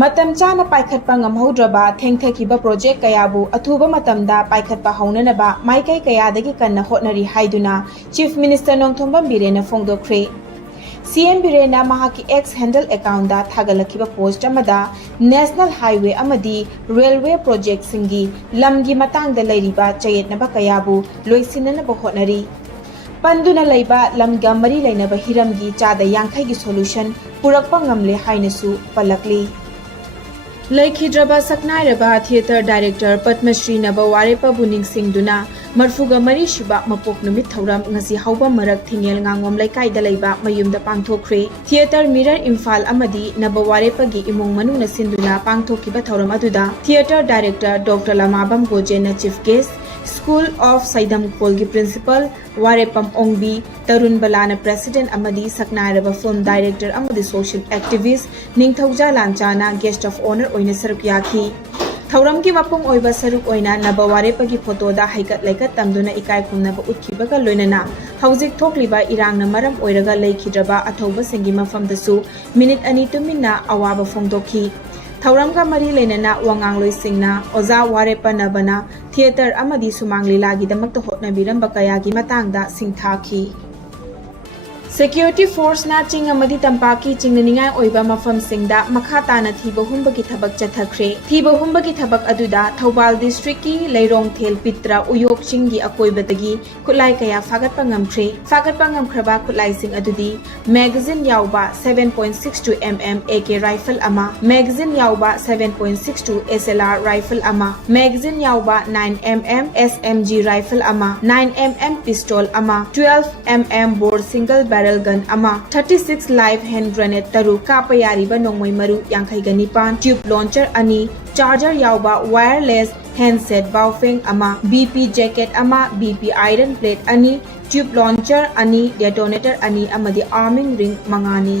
ꯃꯇꯝ ꯆꯥꯅ ꯄꯥꯏꯈꯠꯄ ꯉꯝꯍꯧꯗ꯭ꯔꯕ ꯊꯦꯡꯊꯈꯤꯕ ꯄ꯭ꯔꯣꯖꯦꯛ ꯀꯌꯥꯕꯨ ꯑꯊꯨꯕ ꯃꯇꯝꯗ ꯄꯥꯏꯈꯠꯄ ꯍꯧꯅꯅꯕ ꯃꯥꯏꯀꯩ ꯀꯌꯥꯗꯒꯤ ꯀꯟꯅ ꯍꯣꯠꯅꯔꯤ ꯍꯥꯏꯗꯨꯅ ꯆꯤꯐ ꯃꯤꯅꯤꯁꯇꯔ ꯅꯣꯡꯊꯣꯝꯕꯝ ꯕꯤꯔꯦꯟꯅ ꯐꯣꯡꯗꯣꯛꯈ꯭ꯔꯦ꯫ ꯁꯤꯑꯦꯝ ꯕꯤꯔꯦꯟꯅ ꯃꯍꯥꯛꯀꯤ ꯑꯦꯛꯁ ꯍꯦꯟꯗꯜ ꯑꯦꯀꯥꯎꯟꯗ ꯊꯥꯒꯠꯂꯛꯈꯤꯕ ꯄꯣꯁꯠ ꯑꯃꯗ ꯅꯦꯁꯅꯦꯜ ꯍꯥꯏꯋꯦ ꯑꯃꯗꯤ ꯔꯦꯜꯋꯦ ꯄ꯭ꯔꯣꯖꯦꯛꯇꯁꯤꯡꯒꯤ ꯂꯝꯒꯤ ꯃꯇꯥꯡꯗ ꯂꯩꯔꯤꯕ ꯆꯌꯦꯠꯅꯕ ꯀꯌꯥꯕꯨ ꯂꯣꯏꯁꯤꯟꯅꯅꯕ ꯍꯣꯠꯅꯔꯤ꯫ ꯄꯟꯗꯨꯅ ꯂꯩꯕ ꯂꯝꯒ ꯃꯔꯤ ꯂꯩꯅꯕ ꯍꯤꯔꯝꯒꯤ 50%ꯒꯤ ꯁꯣꯂꯨꯁꯟ ꯄꯨꯔꯛꯄ ꯉꯝꯂꯦ ꯍꯥꯏꯅꯁꯨ ꯄꯜꯂꯛꯂꯤ꯫ ꯂꯩꯈꯤꯗ꯭ꯔꯕ ꯁꯛꯅꯥꯏꯔꯕ ꯊꯤꯌꯦꯇꯔ ꯗꯥꯏꯔꯦꯛꯇꯔ ꯄꯗꯃꯁ꯭ꯔꯤ ꯅꯕ ꯋꯥꯔꯦꯄꯕꯨ ꯅꯤꯡꯁꯤꯡꯗꯨꯅ 64 ꯁꯨꯕ ꯃꯄꯣꯛ ꯅꯨꯃꯤꯠ ꯊꯧꯔꯝ ꯉꯁꯤ ꯍꯧꯕ ꯃꯔꯛ ꯊꯤꯡꯉꯦꯜ ꯉꯥꯉꯣꯝ ꯂꯩꯀꯥꯏꯗ ꯂꯩꯕ ꯃꯌꯨꯝꯗ ꯄꯥꯡꯊꯣꯛꯈ꯭ꯔꯦ꯫ ꯊꯤꯌꯦꯇꯔ ꯃꯤꯔꯔ ꯏꯝꯐꯥꯜ ꯑꯃꯗꯤ ꯅꯕ ꯋꯥꯔꯦꯄꯒꯤ ꯏꯃꯨꯡ ꯃꯅꯨꯡꯅ ꯁꯤꯟꯗꯨꯅ ꯄꯥꯡꯊꯣꯛꯈꯤꯕ ꯊꯧꯔꯝ ꯑꯗꯨꯗ ꯊꯤꯌꯦꯇꯔ ꯗꯥꯏꯔꯦꯛꯇꯔ ꯗꯣꯛꯇꯔ ꯂꯃꯥꯕꯝ ꯒꯣꯖꯦꯟꯅ ꯆꯤꯐ ꯒꯦꯁꯠ, ꯁ꯭ꯀꯨꯜ ꯑꯣꯐ ꯁꯩꯗꯝꯈꯣꯜꯒꯤ ꯄ꯭ꯔꯤꯟꯁꯤꯄꯜ ꯋꯥꯔꯦꯄꯝ ꯑꯣꯡꯕꯤ, ꯇꯔꯨꯟ ꯕꯂꯥꯅ ꯄ꯭ꯔꯦꯁꯤꯗꯦꯟꯠ ꯑꯃꯗꯤ ꯁꯛꯅꯥꯏꯔꯕ ꯐꯤꯜꯝ ꯗꯥꯏꯔꯦꯛꯇꯔ ꯑꯃꯗꯤ ꯁꯣꯁꯤꯌꯦꯜ ꯑꯦꯛꯇꯤꯚꯤꯁꯠ ꯅꯤꯡꯊꯧꯖꯥ ꯂꯥꯟꯆꯥꯅ ꯒꯦꯁꯠ ꯑꯣꯐ ꯑꯣꯅꯔ ꯑꯣꯏꯅ ꯁꯔꯨꯛ ꯌꯥꯈꯤ꯫ ꯊꯧꯔꯝꯒꯤ ꯃꯄꯨꯡ ꯑꯣꯏꯕ ꯁꯔꯨꯛ ꯑꯣꯏꯅ ꯅꯕ ꯋꯥꯔꯦꯄꯒꯤ ꯐꯣꯇꯣꯗ ꯍꯩꯀꯠ ꯂꯩꯀꯠ ꯇꯝꯗꯨꯅ ꯏꯀꯥꯏ ꯈꯨꯝꯅꯕ ꯎꯠꯈꯤꯕꯒ ꯂꯣꯏꯅꯅ ꯍꯧꯖꯤꯛ ꯊꯣꯛꯂꯤꯕ ꯏꯔꯥꯡꯅ ꯃꯔꯝ ꯑꯣꯏꯔꯒ ꯂꯩꯈꯤꯗ꯭ꯔꯕ ꯑꯊꯧꯕꯁꯤꯡꯒꯤ ꯃꯐꯝꯗꯁꯨ ꯃꯤꯅꯤꯠ 2 ꯇꯨꯃꯤꯟꯅ ꯑꯋꯥꯕ ꯐꯣꯡꯗꯣꯛꯈꯤ꯫ ꯊꯧꯔꯝꯒ ꯃꯔꯤ ꯂꯩꯅꯅ ꯋꯥꯉꯥꯡꯂꯣꯏꯁꯤꯡꯅ ꯑꯣꯖꯥ ꯋꯥꯔꯦꯄ ꯅꯕꯅ ꯊꯤꯌꯦꯇꯔ ꯑꯃꯗꯤ ꯁꯨꯃꯥꯡ ꯂꯤꯂꯥꯒꯤꯗꯃꯛꯇ ꯍꯣꯠꯅꯕꯤꯔꯝꯕ ꯀꯌꯥꯒꯤ ꯃꯇꯥꯡꯗ ꯁꯤꯡꯊꯥꯈꯤ꯫ ꯁꯦꯀ꯭ꯌꯨꯔꯤꯇꯤ ꯐꯣꯔꯁꯅ ꯆꯤꯡ ꯑꯃꯗꯤ ꯇꯝꯄꯥꯛꯀꯤ ꯆꯤꯡꯅꯅꯤꯡꯉꯥꯏ ꯑꯣꯏꯕ ꯃꯐꯝꯁꯤꯡꯗ ꯃꯈꯥ ꯇꯥꯅ ꯊꯤꯕ ꯍꯨꯝꯕꯒꯤ ꯊꯕꯛ ꯆꯠꯊꯈ꯭ꯔꯦ꯫ ꯊꯤꯕ ꯍꯨꯝꯕꯒꯤ ꯊꯕꯛ ꯑꯗꯨꯗ ꯊꯧꯕꯥꯜ ꯗꯤꯁꯇ꯭ꯔꯤꯛꯀꯤ ꯂꯩꯔꯣꯡꯊꯦꯜ ꯄꯤꯇ꯭ꯔ ꯎꯌꯣꯛ ꯆꯤꯡꯒꯤ ꯑꯀꯣꯏꯕꯗꯒꯤ ꯈꯨꯠꯂꯥꯏ ꯀꯌꯥ ꯐꯥꯒꯠꯄ ꯉꯝꯈ꯭ꯔꯦ꯫ ꯐꯥꯒꯠꯄ ꯉꯝꯈ꯭ꯔꯕ ꯈꯨꯠꯂꯥꯏꯁꯤꯡ ꯑꯗꯨꯗꯤ ꯃꯦꯒꯥꯖꯤꯟ ꯌꯥꯎꯕ 7.62 mm AK ꯔꯥꯏꯐꯜ ꯑꯃ, ꯃꯦꯒꯥꯖꯤꯟ ꯌꯥꯎꯕ 7.62 SLR ꯔꯥꯏꯐꯜ ꯑꯃ, ꯃꯦꯒꯥꯖꯤꯟ ꯌꯥꯎꯕ 9 mm SMG ꯔꯥꯏꯐꯜ ꯑꯃ, 9 mm ꯄꯤꯁꯇꯣꯜ ꯑꯃ, 12 mm ꯕꯣꯔ ꯁꯤꯡꯒꯜ ꯕꯦꯔꯦꯜ ꯒꯟ ꯑꯃ, 36 ꯂꯥꯏꯚ ꯍꯦꯟ ꯒ꯭ꯔꯦꯅꯦꯗ ꯇꯔꯨꯛ, ꯀꯥꯞꯄ ꯌꯥꯔꯤꯕ ꯅꯣꯡꯃꯩ ꯃꯔꯨ 59, ꯇ꯭ꯌꯨꯕ ꯂꯣꯟꯆꯔ 2, ꯆꯥꯔꯖꯔ ꯌꯥꯎꯕ ꯋꯥꯌꯔꯂꯦꯁ ꯍꯦꯟꯗꯁꯦꯠ ꯕꯥꯎꯐꯦꯡ ꯑꯃ, BP ꯖꯦꯀꯦꯠ ꯑꯃ, BP ꯑꯥꯏꯔꯟ ꯄ꯭ꯂꯦꯠ 2, ꯇ꯭ꯌꯨꯕ ꯂꯣꯟꯆꯔ 2, ꯗꯦꯇꯣꯅꯦꯇꯔ 2 ꯑꯃꯗꯤ ꯑꯥꯔꯃꯤꯡ ꯔꯤꯡ 5ꯅꯤ꯫